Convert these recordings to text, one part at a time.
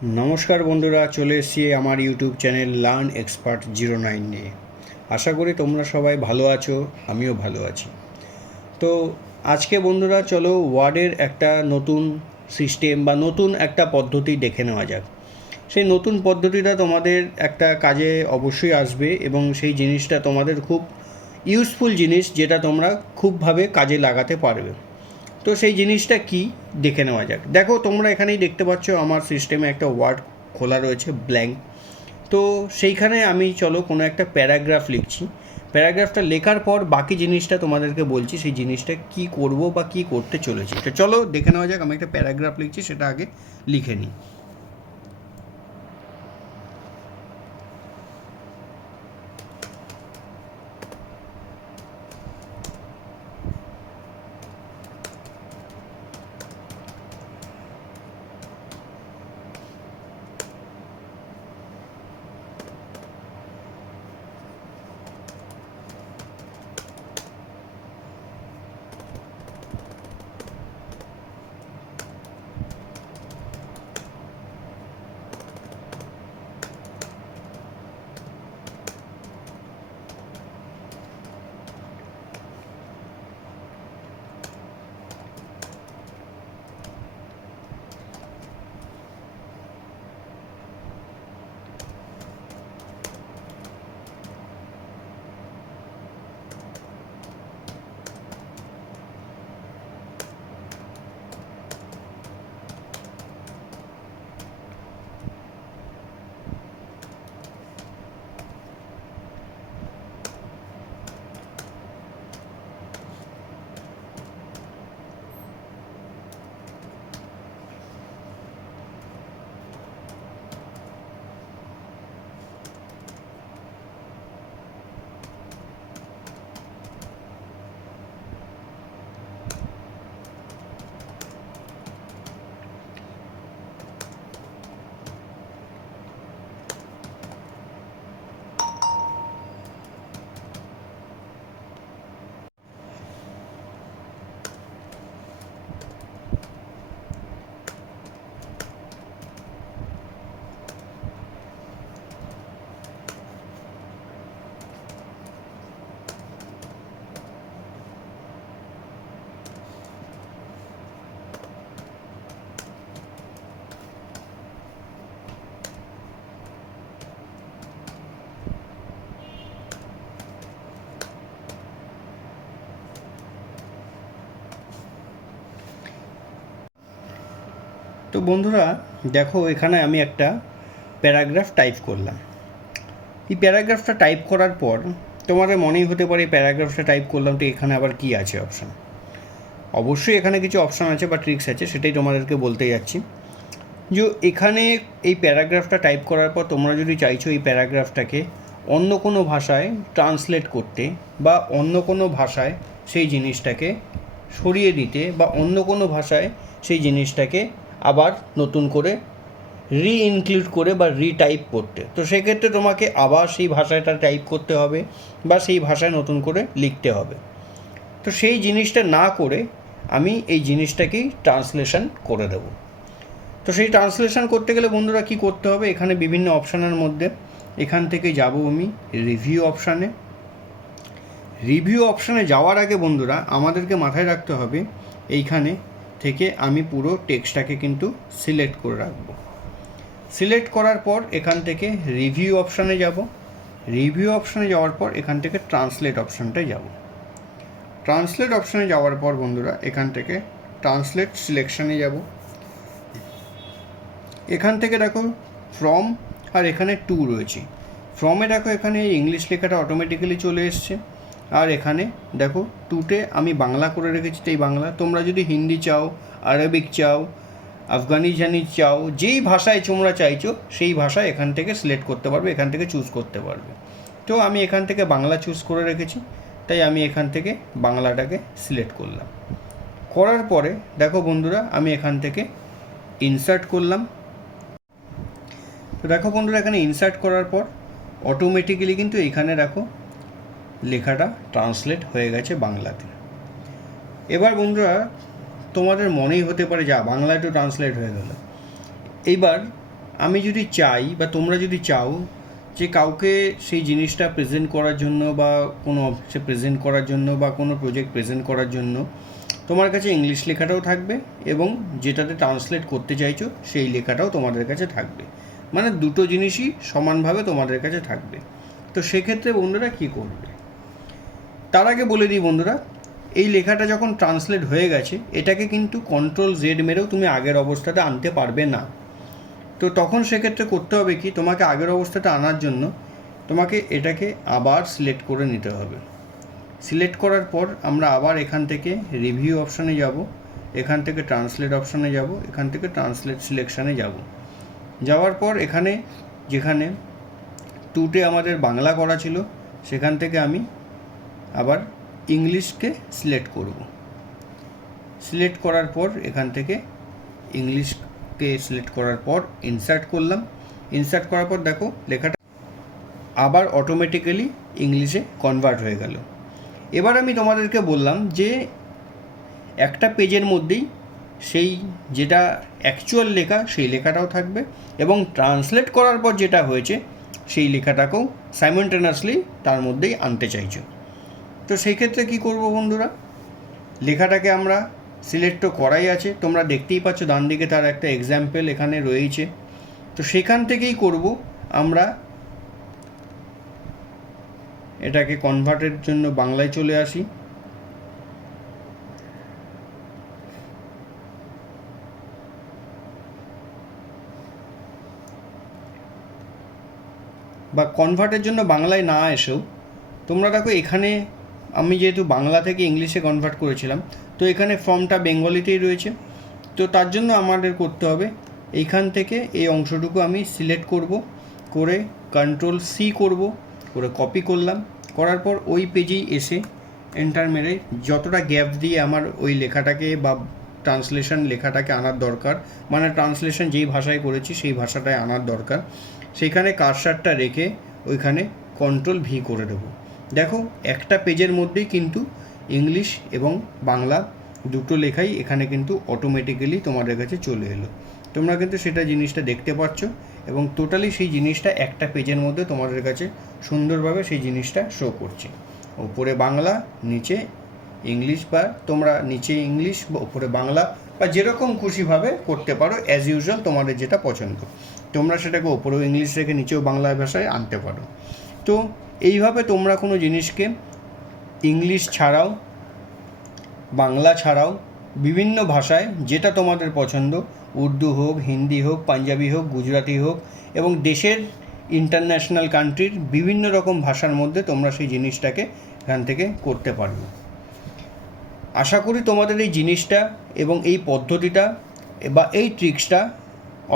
नमस्कार बंधुरा चले एसेছি আমার ইউটিউব চ্যানেল লার্ন এক্সপার্ট 09 নিয়ে। আশা করি তোমরা সবাই ভালো আছো, আমিও ভালো আছি। তো আজকে বন্ধুরা চলো ওয়ার্ডের একটা নতুন সিস্টেম বা নতুন একটা পদ্ধতি দেখে নেওয়া যাক। সেই নতুন পদ্ধতিটা তোমাদের একটা কাজে অবশ্যই আসবে এবং সেই জিনিসটা তোমাদের খুব ইউজফুল জিনিস, যেটা তোমরা খুবভাবে কাজে লাগাতে পারবে। তো সেই জিনিসটা কি দেখে নেওয়া যাক। দেখো তোমরা এখানেই দেখতে পাচ্ছ আমার সিস্টেমে একটা ওয়ার্ড খোলা রয়েছে ব্ল্যাঙ্ক। তো সেইখানে আমি চলো কোনো একটা প্যারাগ্রাফ লিখছি। প্যারাগ্রাফটা লেখার পর বাকি জিনিসটা তোমাদেরকে বলছি, সেই জিনিসটা কি করব বা কি করতে চলেছি। তো চলো দেখে নেওয়া যাক। আমি একটা প্যারাগ্রাফ লিখছি, সেটা আগে লিখে নিই। তো বন্ধুরা দেখো, এখানে আমি একটা প্যারাগ্রাফ টাইপ করলাম। এই প্যারাগ্রাফটা টাইপ করার পর তোমাদের মনেই হতে পারে এই প্যারাগ্রাফটা টাইপ করলাম, তো এখানে আবার কি আছে অপশান। অবশ্যই এখানে কিছু অপশান আছে বা ট্রিক্স আছে, সেটাই তোমাদেরকে বলতে যাচ্ছি। যে এখানে এই প্যারাগ্রাফটা টাইপ করার পর তোমরা যদি চাইছো এই প্যারাগ্রাফটাকে অন্য কোনো ভাষায় ট্রান্সলেট করতে বা অন্য কোনো ভাষায় সেই জিনিসটাকে সরিয়ে দিতে বা অন্য কোনো ভাষায় সেই জিনিসটাকে আবার নতুন করে রিইনক্লুড করে বা রিটাইপ করতে, তো সেক্ষেত্রে তোমাকে আবার সেই ভাষাটা টাইপ করতে হবে বা সেই ভাষায় নতুন করে লিখতে হবে। তো সেই জিনিসটা না করে আমি এই জিনিসটাকেই ট্রান্সলেশন করে দেবো। তো সেই ট্রান্সলেশন করতে গেলে বন্ধুরা কী করতে হবে, এখানে বিভিন্ন অপশানের মধ্যে এখান থেকে যাব আমি রিভিউ অপশানে। রিভিউ অপশানে যাওয়ার আগে বন্ধুরা আমাদেরকে মাথায় রাখতে হবে এইখানে থেকে আমি পুরো টেক্সটটাকে কিন্তু সিলেক্ট করে রাখবো। সিলেক্ট করার পর এখান থেকে রিভিউ অপশানে যাব। রিভিউ অপশানে যাওয়ার পর এখান থেকে ট্রান্সলেট অপশানটায় যাব। ট্রান্সলেট অপশানে যাওয়ার পর বন্ধুরা এখান থেকে ট্রান্সলেট সিলেকশানে যাব। এখান থেকে দেখো ফ্রম আর এখানে টু রয়েছে। ফ্রমে দেখো এখানে ইংলিশ লেখাটা অটোমেটিক্যালি চলে এসছে, আর এখানে দেখো টুতে আমি বাংলা করে রেখেছি, তাই বাংলা। তোমরা যদি হিন্দি চাও, আরবিক চাও, আফগানিস্তানি চাও, যেই ভাষায় তোমরা চাইছো সেই ভাষা এখান থেকে সিলেক্ট করতে পারবে, এখান থেকে চুজ করতে পারবে। তো আমি এখান থেকে বাংলা চুজ করে রেখেছি, তাই আমি এখান থেকে বাংলাটাকে সিলেক্ট করলাম। করার পরে দেখো বন্ধুরা আমি এখান থেকে ইনসার্ট করলাম। তো দেখো বন্ধুরা এখানে ইনসার্ট করার পর অটোমেটিক্যালি কিন্তু এখানে দেখো লেখাটা ট্রান্সলেট হয়ে গেছে বাংলাতে। এবার বন্ধুরা তোমাদের মনেই হতে পারে যা বাংলায় তো ট্রান্সলেট হয়ে গেল, এইবার আমি যদি চাই বা তোমরা যদি চাও যে কাউকে সেই জিনিসটা প্রেজেন্ট করার জন্য বা কোনো অফিসে প্রেজেন্ট করার জন্য বা কোনো প্রজেক্ট প্রেজেন্ট করার জন্য তোমার কাছে ইংলিশ লেখাটাও থাকবে এবং যেটাতে ট্রান্সলেট করতে চাইছো সেই লেখাটাও তোমাদের কাছে থাকবে, মানে দুটো জিনিসই সমানভাবে তোমাদের কাছে থাকবে। তো সেক্ষেত্রে বন্ধুরা কী করবে, তার আগে বলে দিই বন্ধুরা, এই লেখাটা যখন ট্রান্সলেট হয়ে গেছে এটাকে কিন্তু Ctrl Z মেরেও তুমি আগের অবস্থাটা আনতে পারবে না। তো তখন সেক্ষেত্রে করতে হবে কি, তোমাকে আগের অবস্থাটা আনার জন্য তোমাকে এটাকে আবার সিলেক্ট করে নিতে হবে। সিলেক্ট করার পর আমরা আবার এখান থেকে রিভিউ অপশানে যাব, এখান থেকে ট্রান্সলেট অপশানে যাব, এখান থেকে ট্রান্সলেট সিলেকশানে যাব। যাওয়ার পর এখানে যেখানে টুতে আমাদের বাংলা করা ছিল সেখান থেকে আমি আবার ইংলিশকে সিলেক্ট করব। সিলেক্ট করার পর এখান থেকে ইংলিশকে সিলেক্ট করার পর ইনসার্ট করলাম। ইনসার্ট করার পর দেখো লেখাটা আবার অটোমেটিক্যালি ইংলিশে কনভার্ট হয়ে গেল। এবার আমি তোমাদেরকে বললাম যে একটা পেজের মধ্যেই সেই যেটা অ্যাকচুয়াল লেখা সেই লেখাটাও থাকবে এবং ট্রান্সলেট করার পর যেটা হয়েছে সেই লেখাটাকেও সাইমultaneously তার মধ্যেই আনতে চাইছো। তো সেই ক্ষেত্রে কী করব বন্ধুরা, লেখাটাকে আমরা সিলেক্ট তো করাই আছে, তোমরা দেখতেই পাচ্ছ ডান দিকে তার একটা এক্সাম্পল এখানে রয়েছে। তো সেখান থেকেই করব আমরা এটাকে কনভার্টের জন্য বাংলায় চলে আসি। বা কনভার্টের জন্য বাংলায় না এসেও তোমরা দেখো এখানে আমি যেহেতু বাংলা থেকে ইংলিশে কনভার্ট করেছিলাম তো এখানে ফর্মটা বেঙ্গলিতেই রয়েছে। তো তার জন্য আমাদের করতে হবে এইখান থেকে এই অংশটুকু আমি সিলেক্ট করব, করে Ctrl C করব, করে কপি করলাম। করার পর ওই পেজেই এসে এন্টার মেরে যতটা গ্যাপ দিয়ে আমার ওই লেখাটাকে বা ট্রান্সলেশন লেখাটাকে আনার দরকার, মানে ট্রান্সলেশন যেই ভাষায় করেছি সেই ভাষাটায় আনার দরকার, সেইখানে কার্সারটা রেখে ওইখানে Ctrl V করে দেবো। দেখো একটা পেজের মধ্যেই কিন্তু ইংলিশ এবং বাংলা দুটো লেখাই এখানে কিন্তু অটোমেটিক্যালি তোমাদের কাছে চলে এলো। তোমরা কিন্তু সেটা জিনিসটা দেখতে পাচ্ছ এবং টোটালি সেই জিনিসটা একটা পেজের মধ্যে তোমাদের কাছে সুন্দরভাবে সেই জিনিসটা শো করছে। ওপরে বাংলা, নিচে ইংলিশ, বা তোমরা নিচে ইংলিশ বা ওপরে বাংলা বা যেরকম খুশিভাবে করতে পারো, অ্যাজ ইউজুয়াল তোমাদের যেটা পছন্দ তোমরা সেটাকে ওপরেও ইংলিশ রেখে নিচেও বাংলা ভাষায় আনতে পারো। তো এইভাবে তোমরা কোনো জিনিসকে ইংলিশ ছাড়াও, বাংলা ছাড়াও বিভিন্ন ভাষায় যেটা তোমাদের পছন্দ, উর্দু হোক, হিন্দি হোক, পাঞ্জাবি হোক, গুজরাটি হোক এবং দেশের ইন্টারন্যাশনাল কান্ট্রির বিভিন্ন রকম ভাষার মধ্যে তোমরা সেই জিনিসটাকে এখান থেকে করতে পারবে। আশা করি তোমাদের এই জিনিসটা এবং এই পদ্ধতিটা বা এই ট্রিক্সটা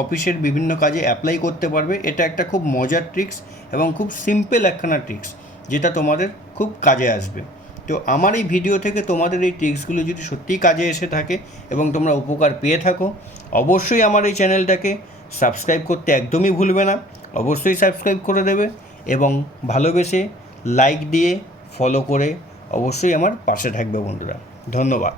অফিসের বিভিন্ন কাজে অ্যাপ্লাই করতে পারবে। এটা একটা খুব মজার ট্রিক্স এবং খুব সিম্পল একখানা ট্রিক্স যেটা তোমাদের খুব কাজে আসবে। তো আমার এই ভিডিও থেকে তোমাদের এই ট্রিক্সগুলো যদি সত্যিই কাজে এসে থাকে এবং তোমরা উপকার পেয়ে থাকো, অবশ্যই আমার এই চ্যানেলটাকে সাবস্ক্রাইব করতে একদমই ভুলবে না। অবশ্যই সাবস্ক্রাইব করে দেবে এবং ভালোবেসে লাইক দিয়ে ফলো করে অবশ্যই আমার পাশে থাকবে বন্ধুরা। ধন্যবাদ।